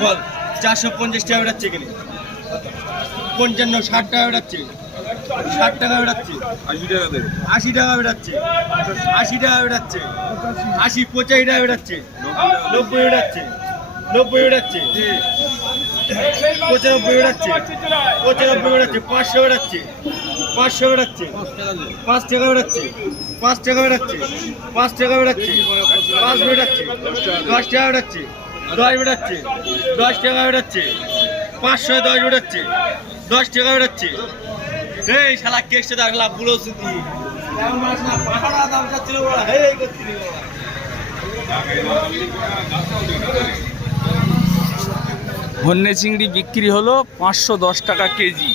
বল 450 টাকা বেড়াচ্ছে এখানে 55 60 টাকা বেড়াচ্ছে 60 টাকা বেড়াচ্ছে 80 টাকা বেড়াচ্ছে 80 টাকা বেড়াচ্ছে 80 85 টাকা বেড়াচ্ছে 90 বেড়াচ্ছে 90 বেড়াচ্ছে 95 বেড়াচ্ছে 95 বেড়াচ্ছে 500 বেড়াচ্ছে 500 বেড়াচ্ছে 5 টাকা বেড়াচ্ছে 5 টাকা বেড়াচ্ছে 5 টাকা বেড়াচ্ছে 5 বেড়াচ্ছে 10 টাকা বেড়াচ্ছে 10 বেড়াচ্ছে 10 টাকা বেড়াচ্ছে 510 বেড়াচ্ছে 10 টাকা বেড়াচ্ছে এই শালা কেসটা দেখলাম পুরো সুতি এমন মাছ না পাহাড়া দাম যাচ্ছিল বড় এই করছিলি বড় হন্যে চিংড়ি বিক্রি হলো 510 টাকা কেজি।